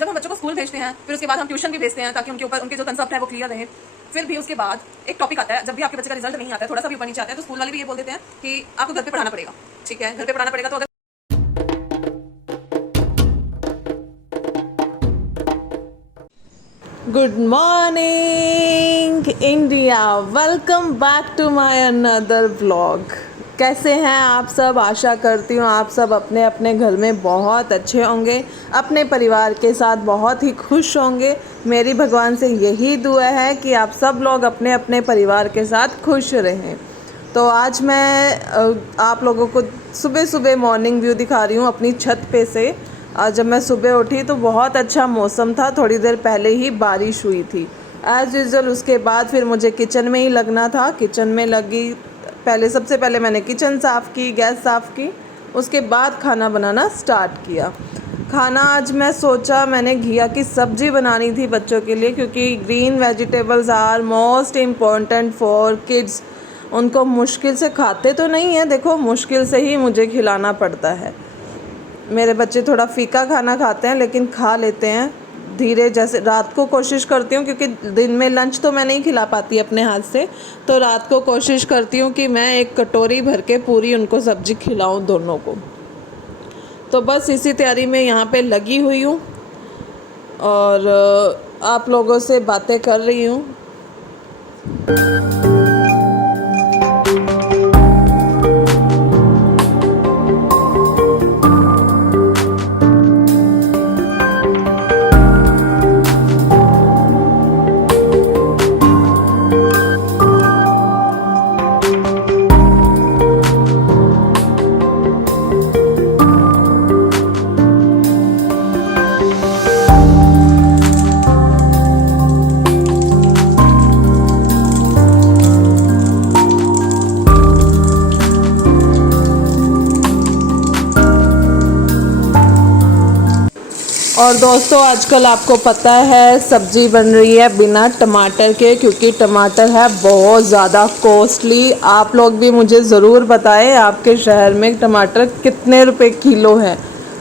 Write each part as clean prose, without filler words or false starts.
जब हम बच्चों को स्कूल भेजते हैं, फिर उसके बाद हम ट्यूशन भी भेजते हैं ताकि उनके ऊपर उनके जो कंसेप्ट है वो क्लियर रहे। फिर भी उसके बाद एक टॉपिक आता है, जब भी आपके बच्चे का रिजल्ट नहीं आता है, थोड़ा सा भी ऊपर नीचे आता है, तो स्कूल वाले भी ये बोल देते हैं कि आपको घर पे पढ़ाना पड़ेगा। ठीक है, घर पे पढ़ाना पड़ेगा। तो अगर good morning India, welcome back to my another vlog. कैसे हैं आप सब? आशा करती हूँ आप सब अपने अपने घर में बहुत अच्छे होंगे, अपने परिवार के साथ बहुत ही खुश होंगे। मेरी भगवान से यही दुआ है कि आप सब लोग अपने अपने परिवार के साथ खुश रहें। तो आज मैं आप लोगों को सुबह सुबह मॉर्निंग व्यू दिखा रही हूँ अपनी छत पे से। आज जब मैं सुबह उठी तो बहुत अच्छा मौसम था, थोड़ी देर पहले ही बारिश हुई थी एज़ यूज़ुअल। उसके बाद फिर मुझे किचन में ही लगना था, किचन में लगी। सबसे पहले मैंने किचन साफ़ की, गैस साफ़ की, उसके बाद खाना बनाना स्टार्ट किया। खाना आज मैंने घिया की सब्ज़ी बनानी थी बच्चों के लिए, क्योंकि green vegetables are most important for kids. उनको मुश्किल से खाते तो नहीं है, देखो मुश्किल से ही मुझे खिलाना पड़ता है। मेरे बच्चे थोड़ा फीका खाना खाते हैं लेकिन खा लेते हैं धीरे। जैसे रात को कोशिश करती हूँ, क्योंकि दिन में लंच तो मैं नहीं खिला पाती अपने हाथ से, तो रात को कोशिश करती हूँ कि मैं एक कटोरी भर के पूरी उनको सब्ज़ी खिलाऊँ दोनों को। तो बस इसी तैयारी में यहाँ पे लगी हुई हूँ और आप लोगों से बातें कर रही हूँ। और दोस्तों आजकल आपको पता है सब्ज़ी बन रही है बिना टमाटर के, क्योंकि टमाटर है बहुत ज़्यादा कॉस्टली। आप लोग भी मुझे ज़रूर बताएं आपके शहर में टमाटर कितने रुपए किलो है।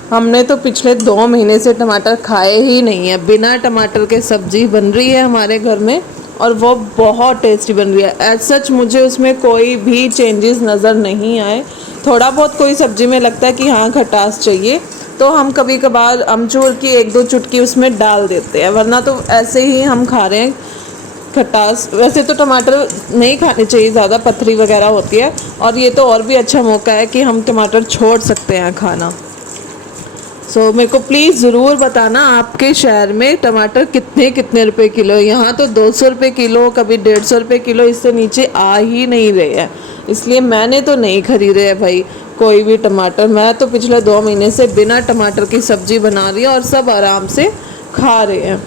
हमने तो पिछले 2 महीने से टमाटर खाए ही नहीं है। बिना टमाटर के सब्ज़ी बन रही है हमारे घर में और वो बहुत टेस्टी बन रही है। एज सच मुझे उसमें कोई भी चेंजेस नज़र नहीं आए। थोड़ा बहुत कोई सब्ज़ी में लगता है कि हाँ खटास चाहिए, तो हम कभी कभार अमचूर की 1-2 चुटकी उसमें डाल देते हैं, वरना तो ऐसे ही हम खा रहे हैं खटास। वैसे तो टमाटर नहीं खाने चाहिए, ज़्यादा पथरी वगैरह होती है, और ये तो और भी अच्छा मौका है कि हम टमाटर छोड़ सकते हैं खाना। सो मेरे को प्लीज़ ज़रूर बताना आपके शहर में टमाटर कितने कितने रुपए किलो है। यहाँ तो 200 रुपये किलो, कभी 150 रुपये किलो, इससे नीचे आ ही नहीं रहे हैं। इसलिए मैंने तो नहीं खरीदे है भाई कोई भी टमाटर। मैं तो पिछले 2 महीने से बिना टमाटर की सब्ज़ी बना रही है और सब आराम से खा रहे हैं।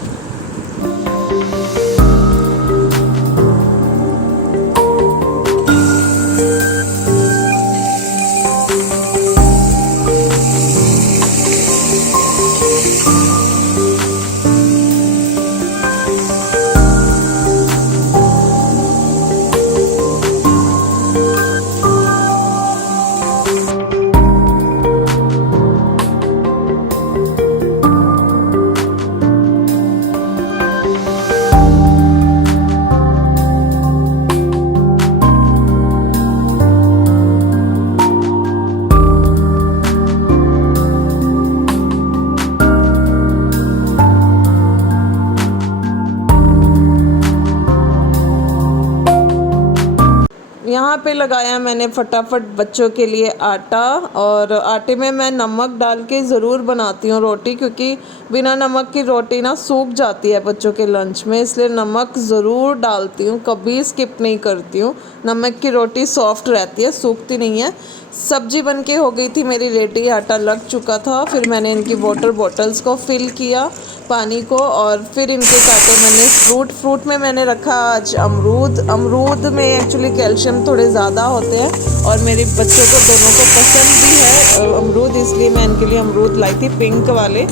यहाँ पे लगाया मैंने फटाफट बच्चों के लिए आटा, और आटे में मैं नमक डाल के ज़रूर बनाती हूँ रोटी, क्योंकि बिना नमक की रोटी ना सूख जाती है बच्चों के लंच में, इसलिए नमक ज़रूर डालती हूँ, कभी स्किप नहीं करती हूँ। नमक की रोटी सॉफ्ट रहती है, सूखती नहीं है। सब्जी बन के हो गई थी मेरी रेडी, आटा लग चुका था। फिर मैंने इनकी वाटर बॉटल्स को फिल किया पानी को, और फिर इनके काटे मैंने फ्रूट में मैंने रखा आज अमरूद में एक्चुअली कैल्शियम थोड़े ज़्यादा होते हैं और मेरे बच्चों को दोनों को पसंद भी है अमरूद, इसलिए मैं इनके लिए अमरूद लाई थी पिंक वाले।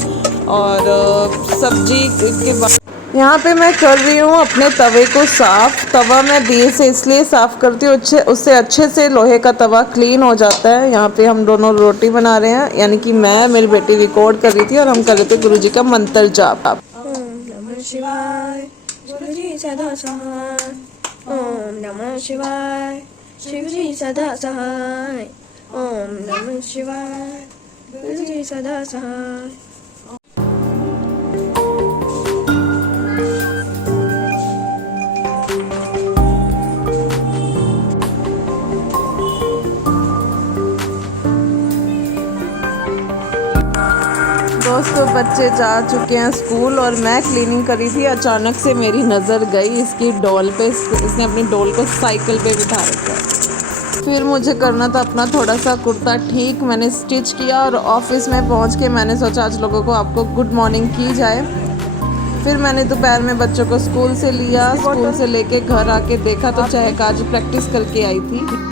और सब्जी के बाद यहाँ पे मैं कर रही हूँ अपने तवे को साफ़। तवा मैं दिए से इसलिए साफ़ करती हूँ उससे अच्छे से लोहे का तवा क्लीन हो जाता है। यहाँ पे हम दोनों रोटी बना रहे हैं, यानी कि मैं, मेरी बेटी रिकॉर्ड कर रही थी और हम कर रहे थे गुरुजी का मंत्र जाप। ओम नमः शिवाय गुरुजी सदा सहाय। ओम नमः शिवाय शिवजी सदा सहाय। ओम नमः शिवाय गुरुजी सदा सहाय। दोस्तों बच्चे जा चुके हैं स्कूल और मैं क्लीनिंग करी थी। अचानक से मेरी नज़र गई इसकी डॉल पे। इसने अपनी डॉल को साइकिल पे बिठा रखा है। फिर मुझे करना था अपना थोड़ा सा कुर्ता ठीक। मैंने स्टिच किया और ऑफिस में पहुंच के मैंने सोचा आज लोगों को आपको गुड मॉर्निंग की जाए। फिर मैंने दोपहर में बच्चों को स्कूल से लिया। स्कूल से लेके घर आके देखा तो चहक आज प्रैक्टिस करके आई थी।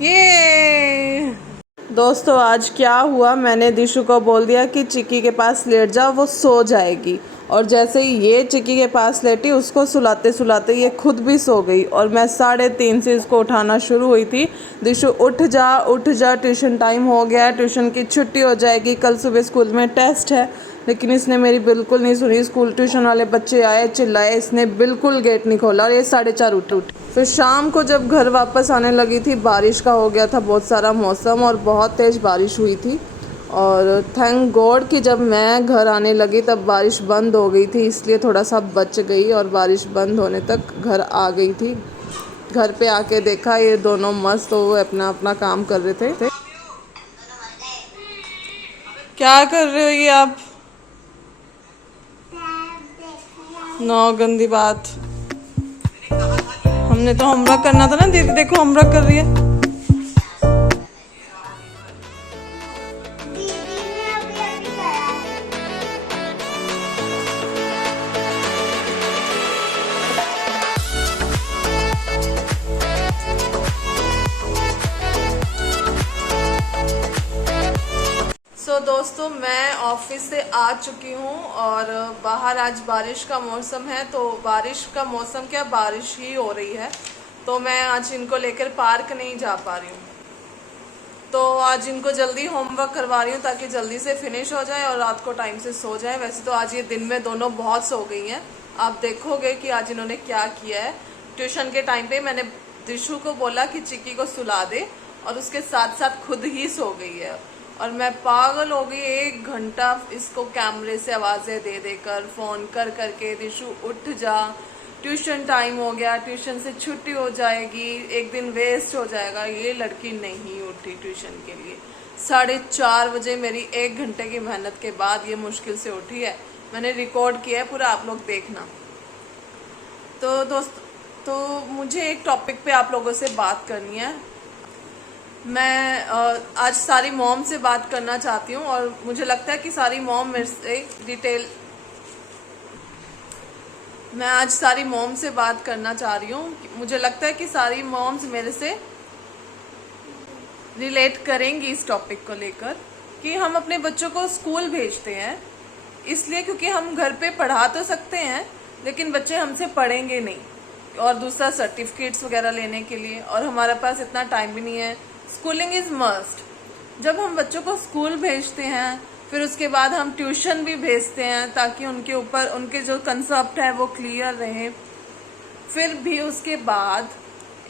ये दोस्तों आज क्या हुआ, मैंने दिशु को बोल दिया कि चिक्की के पास लेट जा, वो सो जाएगी। और जैसे ही ये चिक्की के पास लेटी, उसको सुलाते सुलाते ये खुद भी सो गई। और मैं 3:30 से इसको उठाना शुरू हुई थी। दिशु उठ जा, ट्यूशन टाइम हो गया, ट्यूशन की छुट्टी हो जाएगी, कल सुबह स्कूल में टेस्ट है। लेकिन इसने मेरी बिल्कुल नहीं सुनी। स्कूल ट्यूशन वाले बच्चे आए, चिल्लाए, इसने बिल्कुल गेट नहीं खोला और ये 4:30 उठी। फिर शाम को जब घर वापस आने लगी थी, बारिश का हो गया था बहुत सारा मौसम और बहुत तेज़ बारिश हुई थी। और थैंक गॉड कि जब मैं घर आने लगी तब बारिश बंद हो गई थी, इसलिए थोड़ा सा बच गई और बारिश बंद होने तक घर आ गई थी। घर पे आके देखा ये दोनों मस्त हो अपना अपना काम कर रहे थे। क्या कर रहे हो ये आप? नो, गंदी बात। हमने तो होमवर्क करना था ना दीदी, देखो होमवर्क कर रही है। दोस्तों मैं ऑफिस से आ चुकी हूँ और बाहर आज बारिश का मौसम है। तो बारिश का मौसम क्या, बारिश ही हो रही है। तो मैं आज इनको लेकर पार्क नहीं जा पा रही हूँ। तो आज इनको जल्दी होमवर्क करवा रही हूँ ताकि जल्दी से फिनिश हो जाए और रात को टाइम से सो जाए। वैसे तो आज ये दिन में दोनों बहुत सो गई हैं। आप देखोगे कि आज इन्होंने क्या किया है। ट्यूशन के टाइम पे मैंने दिशु को बोला कि चिक्की को सुला दे और उसके साथ साथ खुद ही सो गई है। और मैं पागल हो गई, 1 घंटा इसको कैमरे से आवाज़ें दे देकर, फ़ोन कर करके, दिशु उठ जा, ट्यूशन टाइम हो गया, ट्यूशन से छुट्टी हो जाएगी, एक दिन वेस्ट हो जाएगा। ये लड़की नहीं उठी ट्यूशन के लिए। 4:30 बजे मेरी 1 घंटे की मेहनत के बाद ये मुश्किल से उठी है। मैंने रिकॉर्ड किया है पूरा, आप लोग देखना। तो दोस्त, तो मुझे एक टॉपिक पे आप लोगों से बात करनी है। मैं आज सारी मॉम से बात करना चाहती हूँ और मुझे लगता है कि सारी मॉम मेरे से डिटेल मैं आज सारी मॉम से बात करना चाह रही हूँ। मुझे लगता है कि सारी मॉम्स मेरे से रिलेट करेंगी इस टॉपिक को लेकर कि हम अपने बच्चों को स्कूल भेजते हैं इसलिए क्योंकि हम घर पे पढ़ा तो सकते हैं लेकिन बच्चे हमसे पढ़ेंगे नहीं, और दूसरा सर्टिफिकेट्स वगैरह लेने के लिए, और हमारे पास इतना टाइम भी नहीं है। Schooling is must. जब हम बच्चों को स्कूल भेजते हैं फिर उसके बाद हम ट्यूशन भी भेजते हैं ताकि उनके ऊपर उनके जो कंसेप्ट है वो क्लियर रहे। फिर भी उसके बाद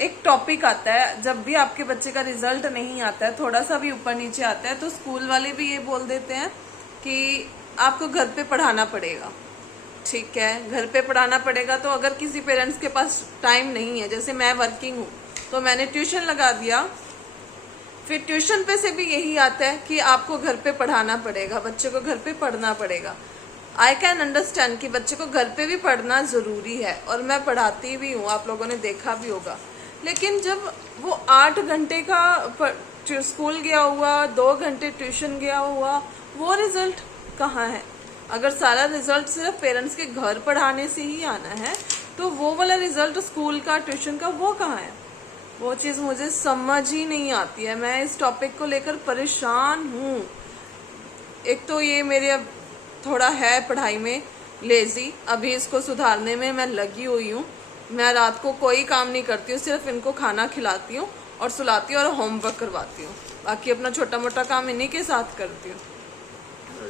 एक टॉपिक आता है, जब भी आपके बच्चे का रिजल्ट नहीं आता है, थोड़ा सा भी ऊपर नीचे आता है, तो स्कूल वाले भी ये बोल देते हैं कि आपको घर पे पढ़ाना पड़ेगा। ठीक है, घर पे पढ़ाना पड़ेगा। तो अगर किसी पेरेंट्स के पास टाइम नहीं है, जैसे मैं वर्किंग हूँ, तो मैंने ट्यूशन लगा दिया, फिर ट्यूशन पे से भी यही आता है कि आपको घर पे पढ़ाना पड़ेगा, बच्चे को घर पे पढ़ना पड़ेगा। आई कैन अंडरस्टैंड कि बच्चे को घर पे भी पढ़ना ज़रूरी है, और मैं पढ़ाती भी हूँ, आप लोगों ने देखा भी होगा। लेकिन जब वो 8 घंटे का स्कूल गया हुआ, 2 घंटे ट्यूशन गया हुआ, वो रिजल्ट कहाँ है? अगर सारा रिजल्ट सिर्फ पेरेंट्स के घर पढ़ाने से ही आना है, तो वो वाला रिजल्ट स्कूल का, ट्यूशन का, वो कहाँ है? वो चीज़ मुझे समझ ही नहीं आती है। मैं इस टॉपिक को लेकर परेशान हूँ। एक तो ये मेरे अब थोड़ा है पढ़ाई में लेजी, अभी इसको सुधारने में मैं लगी हुई हूँ। मैं रात को कोई काम नहीं करती हूँ, सिर्फ इनको खाना खिलाती हूँ और सुलाती हूँ और होमवर्क करवाती हूँ। बाकी अपना छोटा मोटा काम इन्हीं के साथ करती हूँ,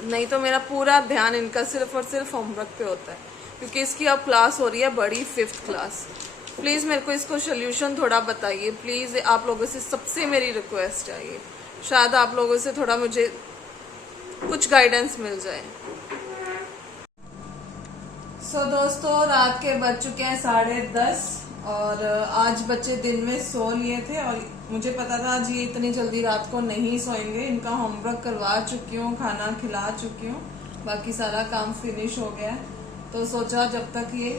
नहीं तो मेरा पूरा ध्यान इनका सिर्फ और सिर्फ होमवर्क पे होता है, क्योंकि इसकी अब क्लास हो रही है बड़ी, 5th क्लास। प्लीज़ मेरे को इसको सोल्यूशन थोड़ा बताइए, प्लीज़। आप लोगों से सबसे मेरी रिक्वेस्ट है, ये शायद आप लोगों से थोड़ा मुझे कुछ गाइडेंस मिल जाए। दोस्तों, रात के बज चुके हैं 10:30 और आज बच्चे दिन में सो लिए थे, और मुझे पता था आज ये इतनी जल्दी रात को नहीं सोएंगे। इनका होमवर्क करवा चुकी हूँ, खाना खिला चुकी हूँ, बाकी सारा काम फिनिश हो गया है। तो सोचा जब तक ये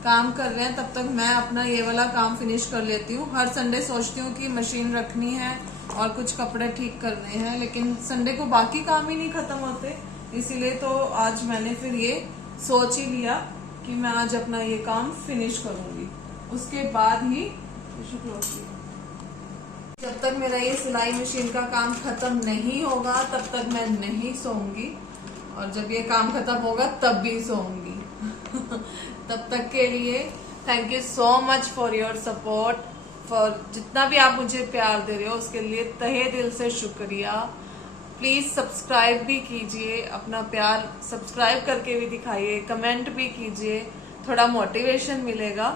काम कर रहे हैं तब तक मैं अपना ये वाला काम फिनिश कर लेती हूँ। हर संडे सोचती हूँ कि मशीन रखनी है और कुछ कपड़े ठीक करने हैं, लेकिन संडे को बाकी काम ही नहीं खत्म होते, इसीलिए तो आज मैंने फिर ये सोच ही लिया कि मैं आज अपना ये काम फिनिश करूंगी। उसके बाद ही जब तक मेरा ये सिलाई मशीन का काम खत्म नहीं होगा तब तक मैं नहीं सोऊंगी, और जब ये काम खत्म होगा तब भी सोऊंगी। तब तक के लिए thank you so much for your support, for जितना भी आप मुझे प्यार दे रहे हो उसके लिए तहे दिल से शुक्रिया। प्लीज़ सब्सक्राइब भी कीजिए, अपना प्यार सब्सक्राइब करके भी दिखाइए, कमेंट भी कीजिए, थोड़ा मोटिवेशन मिलेगा।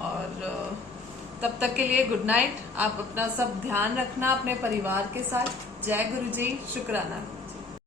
और तब तक के लिए गुड नाइट। आप अपना सब ध्यान रखना अपने परिवार के साथ। जय गुरु जी, शुक्राना।